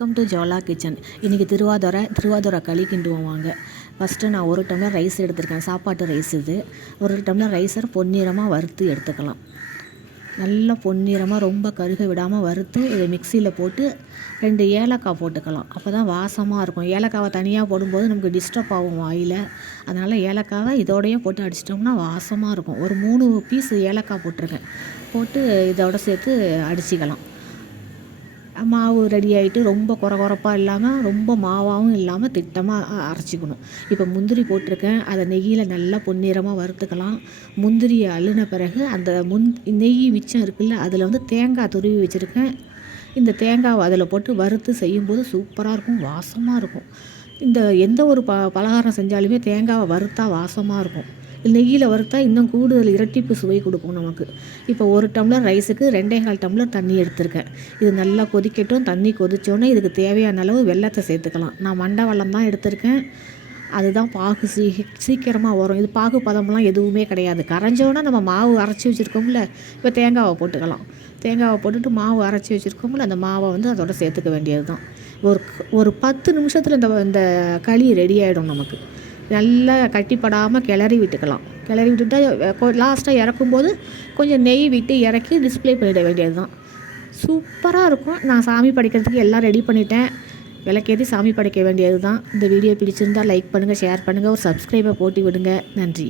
Welcome to ஜோலா kitchen. இன்றைக்கி திருவாதிரை களி கிண்டுவோம் வாங்க. ஃபஸ்ட்டு நான் 1 டம்ளர் ரைஸ் எடுத்திருக்கேன். சாப்பாட்டு ரைஸ் இது. 1 டம்ளர் ரைஸை பொன்னிறமாக வறுத்து எடுத்துக்கலாம். நல்லா பொன்னிறமாக ரொம்ப கருக விடாமல் வறுத்து இதை மிக்சியில் போட்டு 2 ஏலக்காய் போட்டுக்கலாம். அப்போ தான் வாசமாக இருக்கும். ஏலக்காவை தனியாக போடும்போது நமக்கு டிஸ்டர்ப் ஆகும் வாயில். அதனால் ஏலக்காவை இதோடையே போட்டு அடிச்சிட்டோம்னா வாசமாக இருக்கும். ஒரு 3 பீஸ் ஏலக்காய் போட்டிருக்கேன். போட்டு இதோட சேர்த்து அடிச்சிக்கலாம். மாவு ரெடி ஆகிட்டு ரொம்ப கொரகொரப்பாக இல்லாமல் ரொம்ப மாவாகவும் இல்லாமல் திட்டமாக அரைச்சிக்கணும். இப்போ முந்திரி போட்டிருக்கேன். அதை நெய்யில் நல்லா பொன்னிறமாக வறுத்துக்கலாம். முந்திரியை அள்ளின பிறகு அந்த நெய் மிச்சம் இருக்குல்ல, அதில் தேங்காய் துருவி வச்சுருக்கேன். இந்த தேங்காவை அதில் போட்டு வறுத்து செய்யும்போது சூப்பராக இருக்கும், வாசமாக இருக்கும். இந்த எந்த ஒரு பலகாரம் செஞ்சாலுமே தேங்காவை வறுத்தா வாசமாக இருக்கும். நெய்யில் வறுத்தா இன்னும் கூடுதல் இரட்டிப்பு சுவை கொடுக்கும் நமக்கு. இப்போ 1 டம்ளர் ரைஸுக்கு 2.25 டம்ளர் தண்ணி எடுத்திருக்கேன். இது நல்லா கொதிக்கட்டும். தண்ணி கொதித்தோன்னே இதுக்கு தேவையான அளவு வெல்லத்தை சேர்த்துக்கலாம். நான் மண்டை வெல்லம் தான் எடுத்திருக்கேன். அதுதான் பாகு சீக்கிரமாக வரும். இது பாகு பதம்லாம் எதுவுமே கிடையாது. கரைஞ்சோன்னா நம்ம மாவு அரைச்சி வச்சுருக்கோம்ல, இப்போ தேங்காவை போட்டுக்கலாம். தேங்காவை போட்டுட்டு மாவு அரைச்சி வச்சுருக்கோம்ல, அந்த மாவை அதோட சேர்த்துக்க வேண்டியது தான். ஒரு 10 நிமிஷத்தில் இந்த களி ரெடி ஆகிடும் நமக்கு. நல்லா கட்டிப்படாமல் கிளறி விட்டுக்கலாம். கிளறி விட்டுட்டு லாஸ்ட்டாக இறக்கும்போது கொஞ்சம் நெய் விட்டு இறக்கி டிஸ்ப்ளே பண்ணிட வேண்டியது தான். சூப்பராக இருக்கும். நான் சாமி படைக்கிறதுக்கு எல்லாம் ரெடி பண்ணிட்டேன். விளக்கேற்றி சாமி படைக்க வேண்டியது தான். இந்த வீடியோ பிடிச்சிருந்தால் லைக் பண்ணுங்கள், ஷேர் பண்ணுங்கள், ஒரு சப்ஸ்கிரைபை போட்டு விடுங்க. நன்றி.